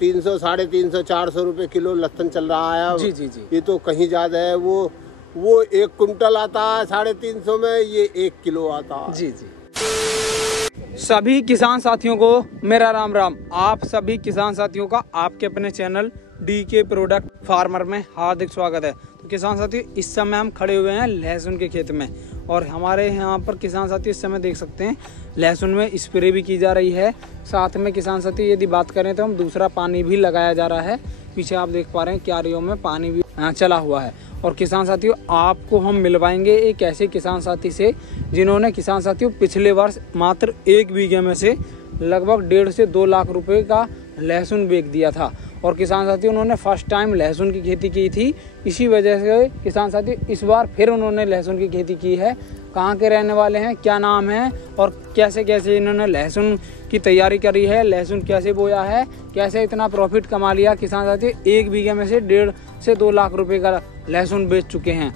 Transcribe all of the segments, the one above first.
300, 350, 400 रुपए किलो लहसुन चल रहा है। जी जी जी। ये तो कहीं ज्यादा है। वो 1 कुंटल आता है 350 में, ये 1 किलो आता है। जी जी। सभी किसान साथियों को मेरा राम राम। आप सभी किसान साथियों का आपके अपने चैनल DK प्रोडक्ट फार्मर में हार्दिक स्वागत है। तो किसान साथियों, इस समय हम खड़े हुए हैं लहसुन के खेत में और हमारे यहाँ पर किसान साथी इस समय देख सकते हैं लहसुन में स्प्रे भी की जा रही है। साथ में किसान साथी यदि बात करें तो हम दूसरा पानी भी लगाया जा रहा है। पीछे आप देख पा रहे हैं क्यारियों में पानी भी चला हुआ है। और किसान साथियों, आपको हम मिलवाएंगे एक ऐसे किसान साथी से जिन्होंने किसान साथियों पिछले वर्ष मात्र 1 बीघे में से लगभग 1.5 से 2 लाख रुपए का लहसुन बेच दिया था। और किसान साथियों, उन्होंने फर्स्ट टाइम लहसुन की खेती की थी। इसी वजह से किसान साथी इस बार फिर उन्होंने लहसुन की खेती की है। कहाँ के रहने वाले हैं, क्या नाम है और कैसे कैसे इन्होंने लहसुन की तैयारी करी है, लहसुन कैसे बोया है, कैसे इतना प्रॉफिट कमा लिया। किसान साथी 1 बीघे में से 1.5 से 2 लाख रुपए का लहसुन बेच चुके हैं।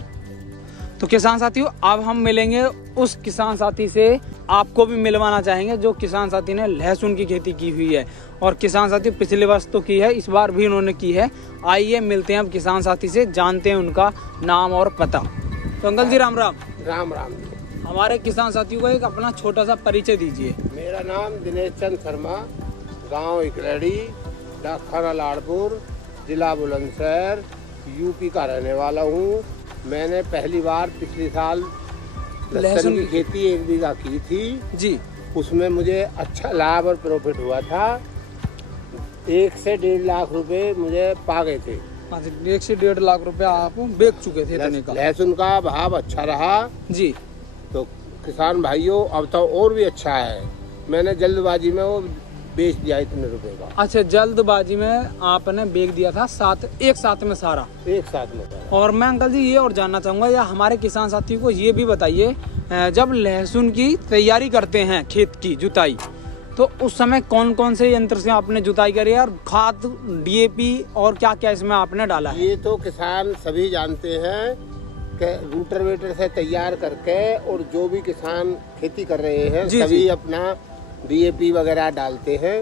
तो किसान साथियों, अब हम मिलेंगे उस किसान साथी से, आपको भी मिलवाना चाहेंगे जो किसान साथी ने लहसुन की खेती की हुई है। और किसान साथी पिछले वर्ष तो की है, इस बार भी उन्होंने की है। आइए मिलते हैं अब किसान साथी से, जानते हैं उनका नाम और पता। तो अंकल जी राम राम। राम राम। हमारे किसान साथियों को एक अपना छोटा सा परिचय दीजिए। मेरा नाम दिनेश चंद शर्मा, गांव इकलड़ी, थाना लाड़पुर, जिला बुलंदशहर, यूपी का रहने वाला हूँ। मैंने पहली बार पिछले साल लहसुन की खेती 1 बीघा की थी जी। उसमें मुझे अच्छा लाभ और प्रॉफिट हुआ था। 1 से 1.5 लाख रुपए मुझे पा गए थे। 1 से 1.5 लाख रुपए आप बेच चुके थे। लहसुन का भाव अच्छा रहा जी। तो किसान भाइयों, अब तो और भी अच्छा है। मैंने जल्दबाजी में वो बेच दिया इतने रुपए का। अच्छा, जल्दबाजी में आपने बेच दिया था एक साथ में सारा? एक साथ में सारा। और मैं अंकल जी ये और जानना चाहूंगा, या हमारे किसान साथियों को ये भी बताइए, जब लहसुन की तैयारी करते हैं खेत की जुताई, तो उस समय कौन कौन से यंत्र से आपने जुताई करी है और खाद DAP और क्या क्या इसमें आपने डाला है? ये तो किसान सभी जानते हैं कि रूटर से तैयार करके, और जो भी किसान खेती कर रहे हैं सभी अपना DAP वगैरह डालते हैं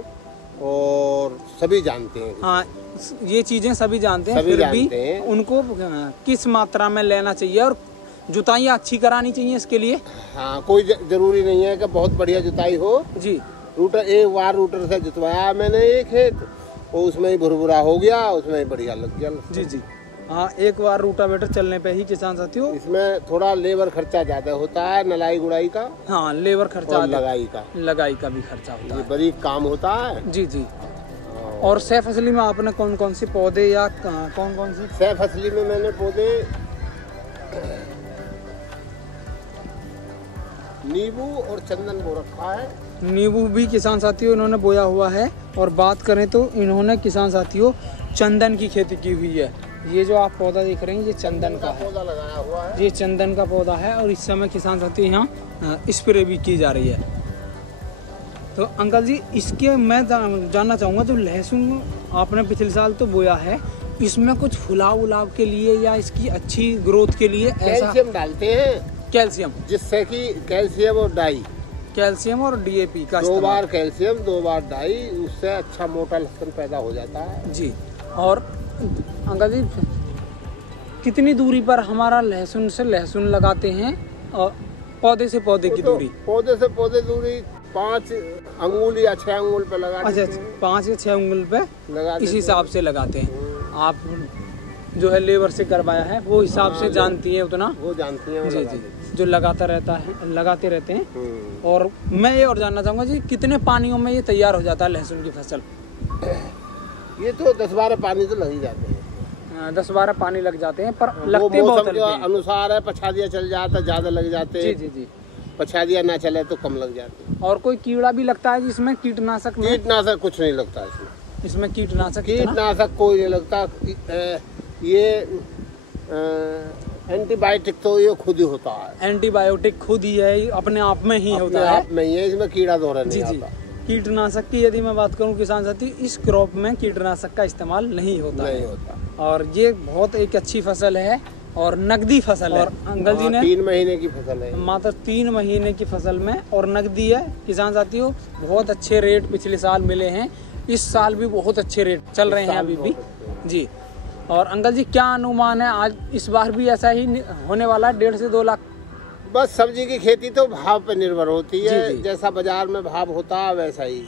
और सभी जानते हैं। हाँ, ये चीजें सभी जानते हैं, फिर भी उनको किस मात्रा में लेना चाहिए और जुताई अच्छी करानी चाहिए इसके लिए? हाँ, कोई जरूरी नहीं है कि बहुत बढ़िया जुताई हो जी। एक बार रूटर से जुतवाया मैंने एक खेत, और उसमें ही भुरभुरा हो गया, उसमें ही बढ़िया लग गया जी जी। हाँ, एक बार रूटावेटर चलने पे ही किसान साथियों, इसमें थोड़ा लेबर खर्चा ज्यादा होता है, नलाई गुड़ाई का। हाँ, लेबर खर्चा और लगाई का भी खर्चा होता है। बड़ी काम होता है जी जी। और सह फसली में आपने कौन कौन से पौधे या कौन कौन सी? सह फसली में मैंने पौधे नींबू और चंदन बो रखा है। नींबू भी किसान साथियों इन्होंने बोया हुआ है। और बात करें तो इन्होंने किसान साथियों चंदन की खेती की हुई है। ये जो आप पौधा देख रहे हैं, ये चंदन का पौधा लगाया हुआ है। ये चंदन का पौधा है और इस समय किसान साथी यहाँ स्प्रे भी की जा रही है। तो अंकल जी, इसके मैं जानना चाहूँगा, जो लहसुन आपने पिछले साल तो बोया है, इसमें कुछ फुलाव उलाव के लिए या इसकी अच्छी ग्रोथ के लिए कैल्शियम डालते हैं। कैल्शियम, जिससे कि कैल्शियम और डाई, कैल्शियम और DAP का 2 बार कैल्शियम 2 बार डाई, उससे अच्छा मोटा लहसुन पैदा हो जाता है जी। और अंकल जी, कितनी दूरी पर हमारा लहसुन से लहसुन लगाते हैं और पौधे से पौधे की दूरी? पौधे से पौधे दूरी 5 अंगुल या 6 अंगुल पे लगा। अच्छा, 5 या 6 अंगुल पे इस हिसाब से लगाते हैं। आप जो है लेबर से करवाया है, वो हिसाब से जानती है उतना? वो जानती है जी जी, जो लगाते रहते हैं। और मैं ये और जानना चाहूँगा जी, कितने पानियों में ये तैयार हो जाता है लहसुन की फसल? ये तो 10-12 पानी तो लग ही जाते हैं। 10-12 पानी लग जाते हैं, पर लगते बहुत हल्के हैं। अनुसार है, पछादिया चल जाता ज्यादा लग जाते हैं। जी जी जी। पछादिया ना चले तो कम लग जाते हैं। और कोई कीड़ा भी लगता है जिसमें? कीटनाशक कुछ नहीं लगता इसमें कीटनाशक कोई नहीं लगता। ये एंटीबायोटिक तो ये खुद ही होता है। एंटीबायोटिक खुद ही है, अपने आप में ही होता है। आप में ही है, इसमें कीड़ा दोहरा नहीं आता। कीटनाशक की यदि मैं बात करूं किसान साथी, इस क्रॉप में कीटनाशक का इस्तेमाल नहीं होता। और ये बहुत एक अच्छी फसल है और नकदी फसल है। और अंकल जी ने 3 महीने की फसल है, मात्र 3 महीने की फसल में, और नकदी है किसान साथियों। बहुत अच्छे रेट पिछले साल मिले हैं। इस साल भी बहुत अच्छे रेट चल रहे हैं अभी भी जी। और अंकल जी क्या अनुमान है, आज इस बार भी ऐसा ही होने वाला है 1.5 से 2 लाख? बस सब्जी की खेती तो भाव पर निर्भर होती है, जी, जी। जैसा बाजार में भाव होता है वैसा ही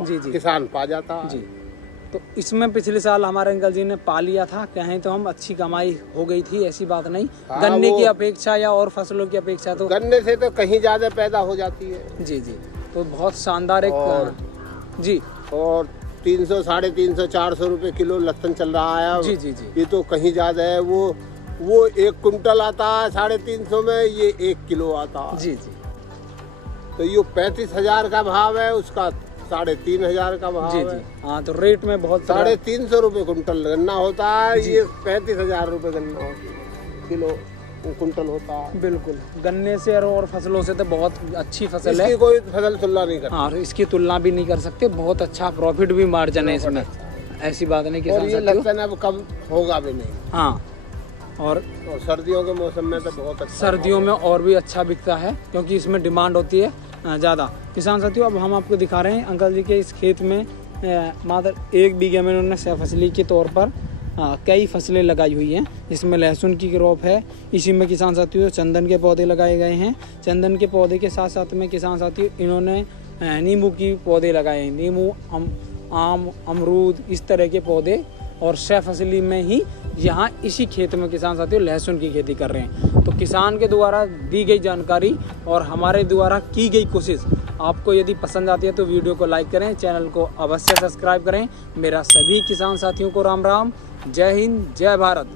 जी जी किसान पा जाता है। जी। तो इसमें पिछले साल हमारे अंकल जी ने पा लिया था, कहें तो हम अच्छी कमाई हो गई थी, ऐसी बात नहीं। हाँ, गन्ने की अपेक्षा या और फसलों की अपेक्षा तो गन्ने से तो कहीं ज्यादा पैदा हो जाती है। जी जी। तो बहुत शानदार एक जी। और 300, 350, 400 रुपए किलो लहसुन चल रहा है। जी जी जी। ये तो कहीं ज्यादा है। वो 1 कुंटल आता है 350 में, ये 1 किलो आता है। जी जी। तो ये 35,000 का भाव है, उसका 3,500 का भाव जी है। जी। हाँ तो रेट में बहुत 350 रुपए कुंटल गन्ना होता है, ये 35,000 रुपए गन्ना किलो कुंटल होता है। बिल्कुल, गन्ने से और फसलों से तो बहुत अच्छी फसल है, इसकी कोई फसल तुलना नहीं करता। हाँ इसकी तुलना भी नहीं कर सकते। बहुत अच्छा प्रॉफिट भी मार्जिन है इसमें, ऐसी बात नहीं। और ये लहसुन अब कम होगा भी नहीं। हाँ और सर्दियों के मौसम में तो बहुत अच्छा, सर्दियों में और भी अच्छा बिकता है क्योंकि इसमें डिमांड होती है ज़्यादा। किसान साथियों अब हम आपको दिखा रहे हैं अंकल जी के इस खेत में मात्र 1 बीघे में उन्होंने सहफसली के तौर पर कई फसलें लगाई हुई हैं, जिसमें लहसुन की क्रॉप है। इसी में किसान साथियों चंदन के पौधे लगाए गए हैं। चंदन के पौधे के साथ साथ में किसान साथियों इन्होंने नींबू की पौधे लगाए हैं, नींबू, आम, अमरूद, इस तरह के पौधे। और सहफसली में ही यहाँ इसी खेत में किसान साथियों लहसुन की खेती कर रहे हैं। तो किसान के द्वारा दी गई जानकारी और हमारे द्वारा की गई कोशिश आपको यदि पसंद आती है तो वीडियो को लाइक करें, चैनल को अवश्य सब्सक्राइब करें। मेरा सभी किसान साथियों को राम राम, जय हिंद, जय भारत।